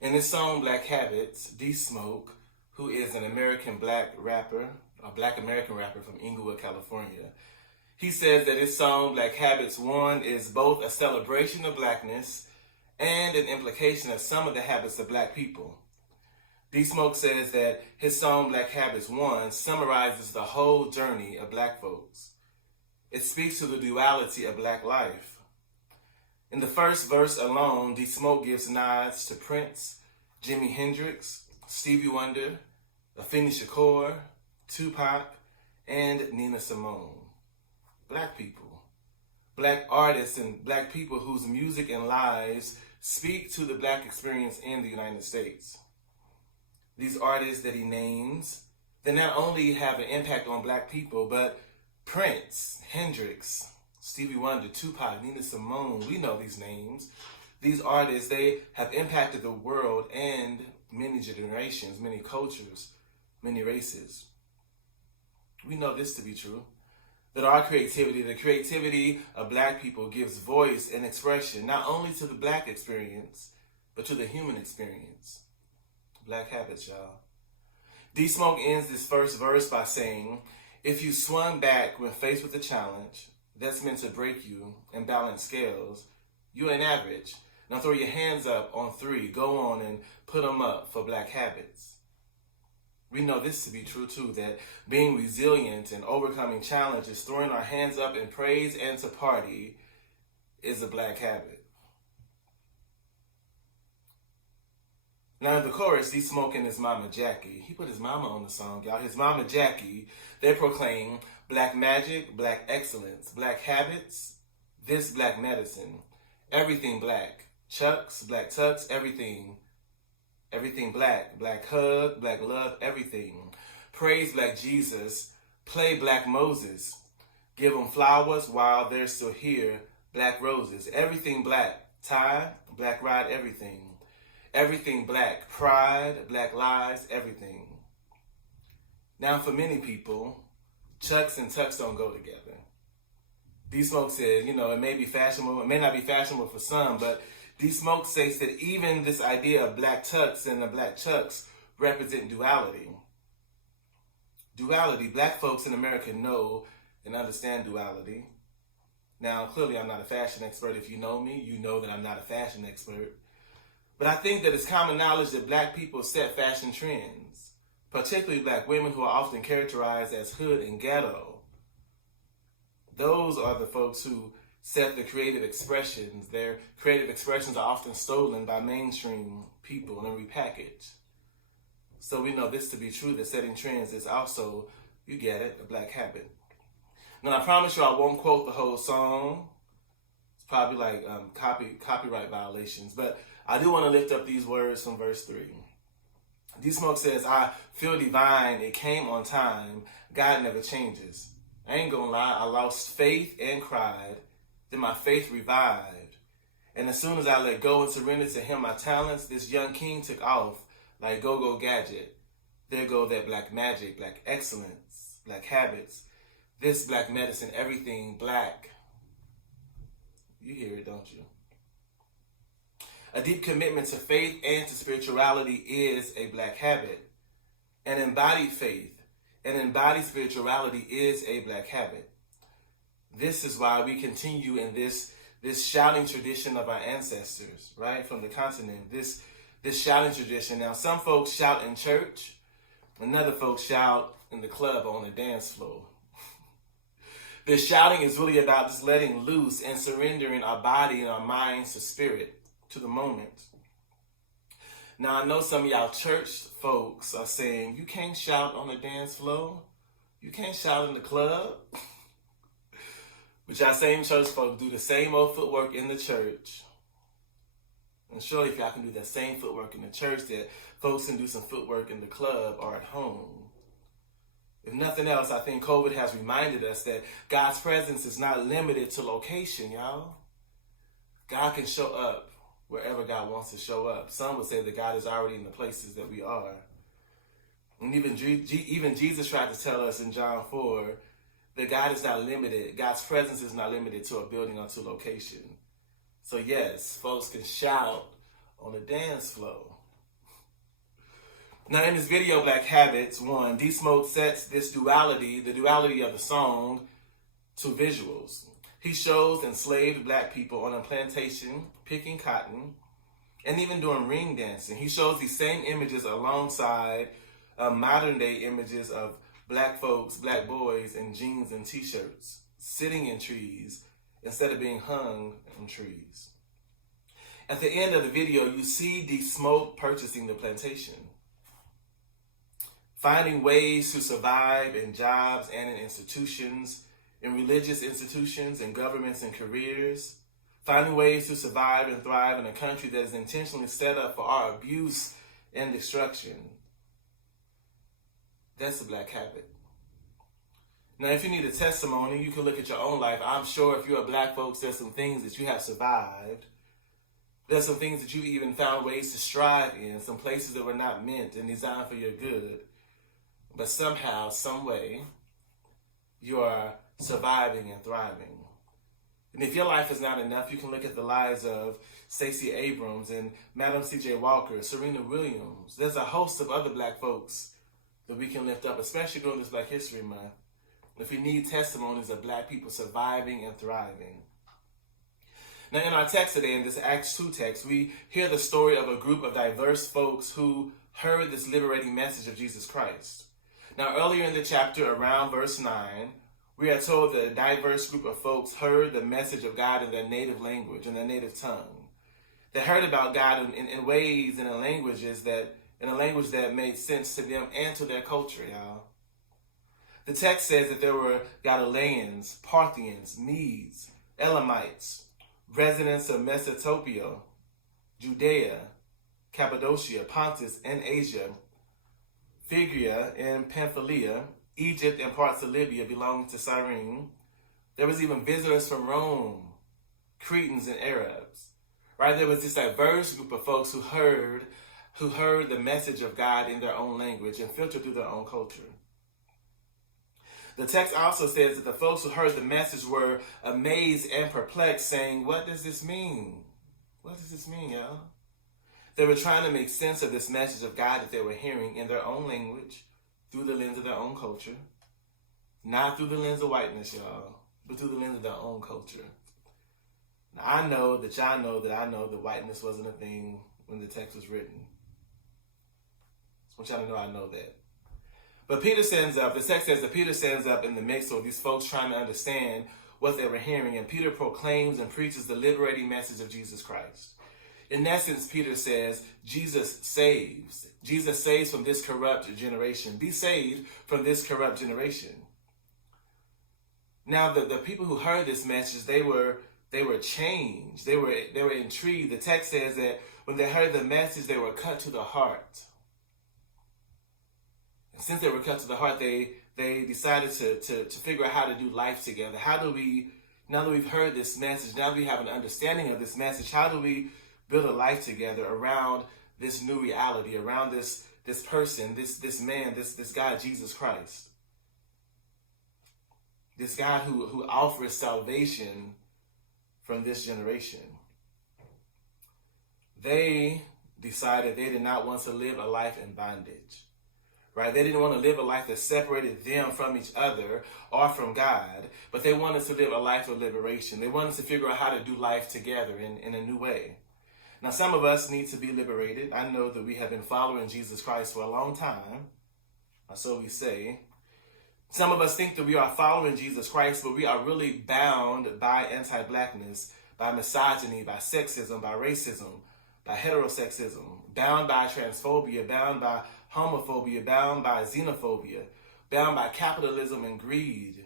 In his song Black Habits, D Smoke, who is an American black rapper, a black American rapper from Inglewood, California, he says that his song Black Habits 1 is both a celebration of blackness and an implication of some of the habits of black people. D Smoke says that his song Black Habits 1 summarizes the whole journey of black folks. It speaks to the duality of black life. In the first verse alone, D Smoke gives nods to Prince, Jimi Hendrix, Stevie Wonder, Afeni Shakur, Tupac, and Nina Simone. Black people, black artists, and black people whose music and lives speak to the black experience in the United States. These artists that he names, they not only have an impact on black people, but Prince, Hendrix, Stevie Wonder, Tupac, Nina Simone, we know these names. These artists, they have impacted the world and many generations, many cultures, many races. We know this to be true, that our creativity, the creativity of black people, gives voice and expression not only to the black experience, but to the human experience. Black habits, y'all. D Smoke ends this first verse by saying, if you swung back when faced with a challenge that's meant to break you and balance scales, you ain't average. Now throw your hands up on 3. Go on and put them up for black habits. We know this to be true too, that being resilient and overcoming challenges, throwing our hands up in praise and to party is a black habit. Now in the chorus, D Smoke and his mama Jackie, he put his mama on the song, y'all. His mama Jackie, they proclaim black magic, black excellence, black habits, this black medicine, everything black, chucks, black tucks, everything black, black hug, black love, everything. Praise black Jesus, play black Moses, give them flowers while they're still here, black roses, everything black, tie, black ride, everything. Everything black, pride, black lives, everything. Now for many people, chucks and tucks don't go together. D Smoke said, it may be fashionable, it may not be fashionable for some, but D Smoke states that even this idea of black tucks and the black chucks represent duality. Duality, black folks in America know and understand duality. Now, clearly I'm not a fashion expert. If you know me, you know that I'm not a fashion expert. But I think that it's common knowledge that black people set fashion trends, particularly black women who are often characterized as hood and ghetto. Those are the folks who set the creative expressions. Their creative expressions are often stolen by mainstream people and repackaged. So we know this to be true, that setting trends is also, you get it, a black habit. Now I promise you I won't quote the whole song. It's probably like copyright violations, but I do want to lift up these words from verse 3. D Smoke says, I feel divine, it came on time, God never changes. I ain't gonna lie, I lost faith and cried, then my faith revived. And as soon as I let go and surrendered to him my talents, this young king took off like go-go gadget. There go that black magic, black excellence, black habits, this black medicine, everything black. You hear it, don't you? A deep commitment to faith and to spirituality is a black habit. An embodied faith, an embodied spirituality is a black habit. This is why we continue in this shouting tradition of our ancestors, right, from the continent. This shouting tradition. Now, some folks shout in church, and other folks shout in the club or on the dance floor. This shouting is really about just letting loose and surrendering our body and our minds to spirit, to the moment. Now, I know some of y'all church folks are saying, you can't shout on the dance floor. You can't shout in the club. But y'all same church folks do the same old footwork in the church. And surely if y'all can do that same footwork in the church, that folks can do some footwork in the club or at home. If nothing else, I think COVID has reminded us that God's presence is not limited to location, y'all. God can show up wherever God wants to show up. Some would say that God is already in the places that we are. And even Jesus tried to tell us in John 4 that God is not limited. God's presence is not limited to a building or to location. So yes, folks can shout on the dance floor. Now, in this video, Black Habits, D-Smoke sets this duality, the duality of the song, to visuals. He shows enslaved black people on a plantation picking cotton and even doing ring dancing. He shows these same images alongside modern day images of black folks, black boys in jeans and t-shirts, sitting in trees instead of being hung in trees. At the end of the video, you see D-Smoke purchasing the plantation, finding ways to survive in jobs and in institutions, in religious institutions, in governments and careers, finding ways to survive and thrive in a country that is intentionally set up for our abuse and destruction. That's a black habit. Now, if you need a testimony, you can look at your own life. I'm sure if you're a black folks, there's some things that you have survived. There's some things that you even found ways to strive in, some places that were not meant and designed for your good. But somehow, some way, you are surviving and thriving. And if your life is not enough, you can look at the lives of Stacey Abrams and Madam C.J. Walker, Serena Williams. There's a host of other black folks that we can lift up, especially during this Black History Month, if we need testimonies of black people surviving and thriving. Now, in our text today, in this Acts 2 text, we hear the story of a group of diverse folks who heard this liberating message of Jesus Christ. Now, earlier in the chapter, around verse 9, we are told that a diverse group of folks heard the message of God in their native language, in their native tongue. They heard about God in ways and in a language that made sense to them and to their culture, y'all. The text says that there were Galileans, Parthians, Medes, Elamites, residents of Mesopotamia, Judea, Cappadocia, Pontus, and Asia, Phrygia and Pamphylia, Egypt and parts of Libya belonging to Cyrene. There was even visitors from Rome, Cretans and Arabs. Right? There was this diverse group of folks who heard the message of God in their own language and filtered through their own culture. The text also says that the folks who heard the message were amazed and perplexed, saying, "What does this mean? What does this mean, y'all?" They were trying to make sense of this message of God that they were hearing in their own language, through the lens of their own culture. Not through the lens of whiteness, y'all, but through the lens of their own culture. Now, I know that y'all know that I know that whiteness wasn't a thing when the text was written. I want y'all to know I know that. But Peter stands up. The text says that Peter stands up in the midst of these folks trying to understand what they were hearing. And Peter proclaims and preaches the liberating message of Jesus Christ. In essence, Peter says, Jesus saves. Jesus saves from this corrupt generation. Be saved from this corrupt generation. Now, the people who heard this message, they were changed. They were intrigued. The text says that when they heard the message, they were cut to the heart. And since they were cut to the heart, they decided to figure out how to do life together. How do we, now that we've heard this message, now that we have an understanding of this message, how do we build a life together around this new reality, around this person, this man, this God, Jesus Christ? This God who offers salvation from this generation. They decided they did not want to live a life in bondage. Right? They didn't want to live a life that separated them from each other or from God, but they wanted to live a life of liberation. They wanted to figure out how to do life together in a new way. Now, some of us need to be liberated. I know that we have been following Jesus Christ for a long time, or so we say. Some of us think that we are following Jesus Christ, but we are really bound by anti-blackness, by misogyny, by sexism, by racism, by heterosexism, bound by transphobia, bound by homophobia, bound by xenophobia, bound by capitalism and greed.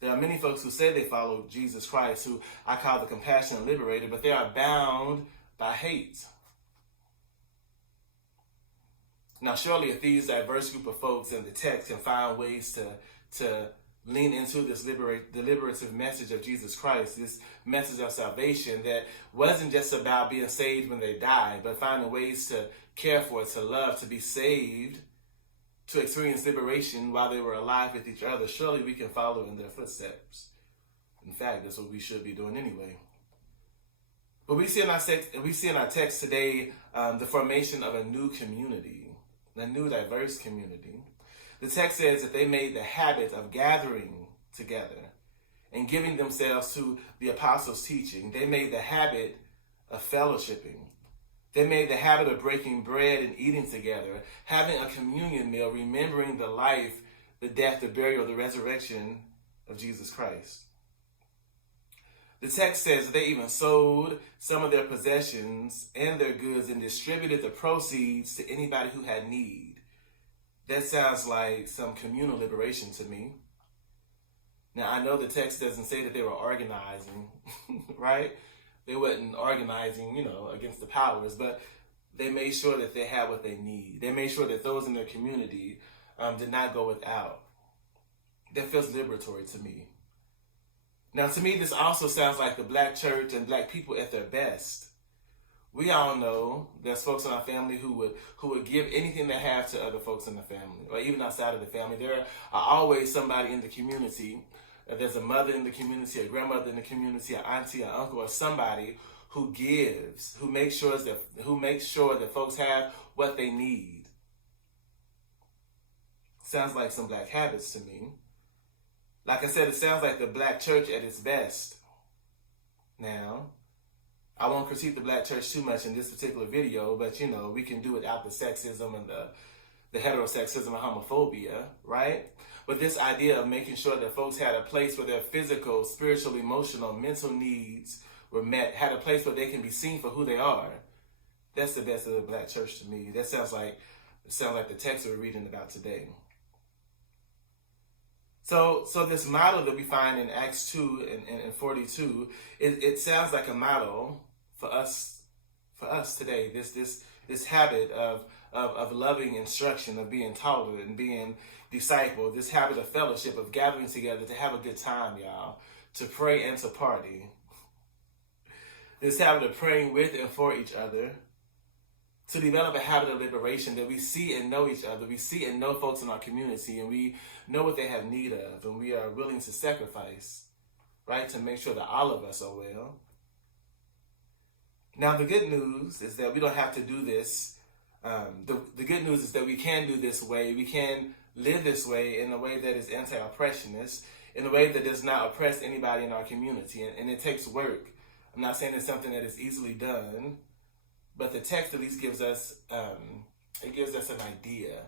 There are many folks who say they follow Jesus Christ, who I call the compassionate liberator, but they are bound by hate. Now, surely if these diverse group of folks in the text can find ways to lean into this liberative message of Jesus Christ, this message of salvation that wasn't just about being saved when they died, but finding ways to care for, to love, to be saved, to experience liberation while they were alive with each other, surely we can follow in their footsteps. In fact, that's what we should be doing anyway. But we see in our text today the formation of a new community. a new diverse community. The text says that they made the habit of gathering together and giving themselves to the apostles' teaching. They made the habit of fellowshipping. They made the habit of breaking bread and eating together, having a communion meal, remembering the life, the death, the burial, the resurrection of Jesus Christ. The text says they even sold some of their possessions and their goods and distributed the proceeds to anybody who had need. That sounds like some communal liberation to me. Now, I know the text doesn't say that they were organizing, right? They wasn't organizing, against the powers, but they made sure that they had what they need. They made sure that those in their community did not go without. That feels liberatory to me. Now, to me, this also sounds like the black church and black people at their best. We all know there's folks in our family who would give anything they have to other folks in the family, or even outside of the family. There are always somebody in the community. There's a mother in the community, a grandmother in the community, an auntie, an uncle, or somebody who gives, who makes sure that folks have what they need. Sounds like some black habits to me. Like I said, it sounds like the black church at its best. Now, I won't critique the black church too much in this particular video, but we can do without the sexism and the heterosexism and homophobia, right? But this idea of making sure that folks had a place where their physical, spiritual, emotional, mental needs were met, had a place where they can be seen for who they are. That's the best of the black church to me. That sounds like the text we're reading about today. So this model that we find in Acts 2 and 42, it sounds like a model for us today. This habit of loving instruction, of being taught and being discipled, this habit of fellowship, of gathering together to have a good time, y'all, to pray and to party. This habit of praying with and for each other, to develop a habit of liberation that we see and know each other, we see and know folks in our community, and we know what they have need of, and we are willing to sacrifice, right, to make sure that all of us are well. Now, the good news is that we don't have to do this. The good news is that we can do this way. We can live this way in a way that is anti-oppressionist, in a way that does not oppress anybody in our community, and it takes work. I'm not saying it's something that is easily done, but the text at least gives us an idea.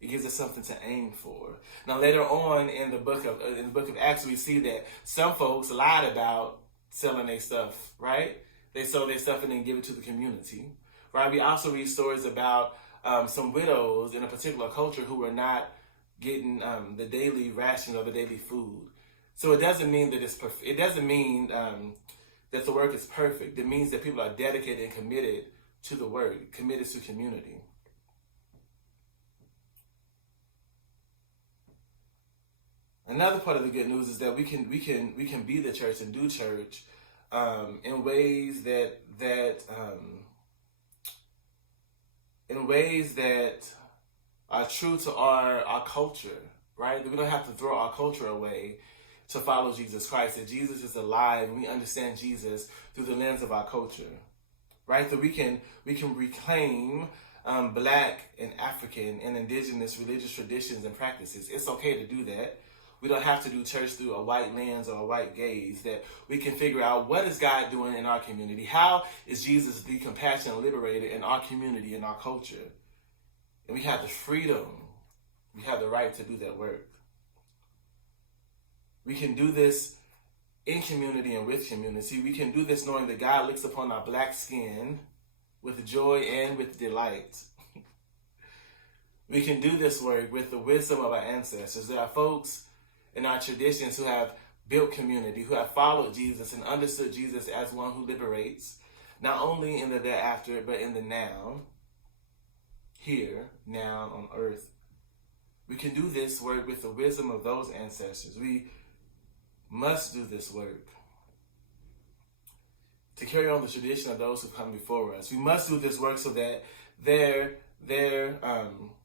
It gives us something to aim for. Now later on in the book of Acts, we see that some folks lied about selling their stuff. Right? They sold their stuff and then give it to the community. Right? We also read stories about some widows in a particular culture who were not getting the daily ration or the daily food. So it doesn't mean that it's perfect. It doesn't mean that the work is perfect. It means that people are dedicated and committed to the word, committed to community. Another part of the good news is that we can be the church and do church in ways that are true to our culture, right? That we don't have to throw our culture away to follow Jesus Christ. That Jesus is alive and we understand Jesus through the lens of our culture. Right, that we can reclaim Black and African and indigenous religious traditions and practices. It's okay to do that. We don't have to do church through a white lens or a white gaze. That we can figure out, what is God doing in our community? How is Jesus the compassionate liberator in our community, in our culture? And we have the freedom, we have the right to do that work. We can do this in community and with community. We can do this knowing that God looks upon our black skin with joy and with delight. We can do this work with the wisdom of our ancestors. There are folks in our traditions who have built community, who have followed Jesus and understood Jesus as one who liberates, not only in the thereafter, but in the now, here, now on earth. We can do this work with the wisdom of those ancestors. We must do this work to carry on the tradition of those who come before us. We must do this work so that they're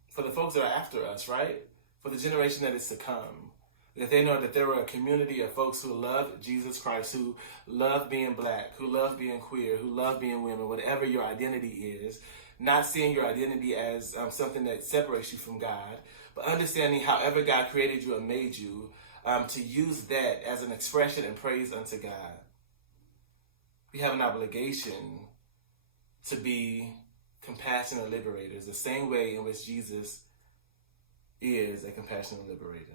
for the folks that are after us, right? For the generation that is to come, that they know that there were a community of folks who love Jesus Christ, who love being black, who love being queer, who love being women, whatever your identity is, not seeing your identity as something that separates you from God, but understanding however God created you and made you, to use that as an expression and praise unto God. We have an obligation to be compassionate liberators, the same way in which Jesus is a compassionate liberator.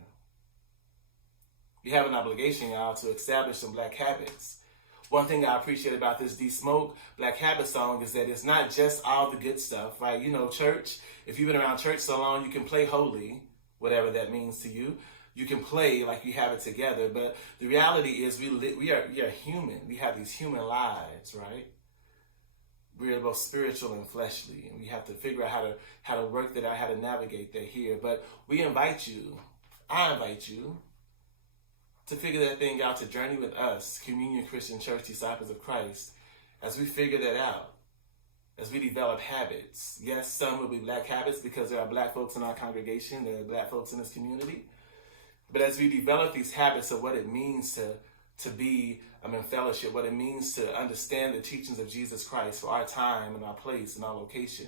We have an obligation, y'all, to establish some black habits. One thing I appreciate about this D-Smoke Black Habit song is that it's not just all the good stuff, right? You know, church, if you've been around church so long, you can play holy, whatever that means to you. You can play like you have it together, but the reality is we are human. We have these human lives, right? We're both spiritual and fleshly, and we have to figure out how to work that out, how to navigate that here. But I invite you, to figure that thing out, to journey with us, Communion Christian Church Disciples of Christ, as we figure that out, as we develop habits. Yes, some will be black habits because there are black folks in our congregation, there are black folks in this community. But as we develop these habits of what it means to be in fellowship, what it means to understand the teachings of Jesus Christ for our time and our place and our location,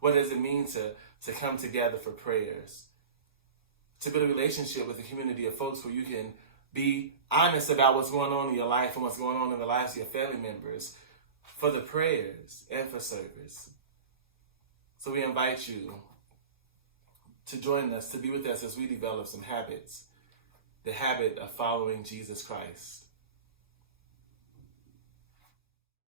what does it mean to come together for prayers, to build a relationship with a community of folks where you can be honest about what's going on in your life and what's going on in the lives of your family members for the prayers and for service. So we invite you to join us, to be with us as we develop some habits, the habit of following Jesus Christ.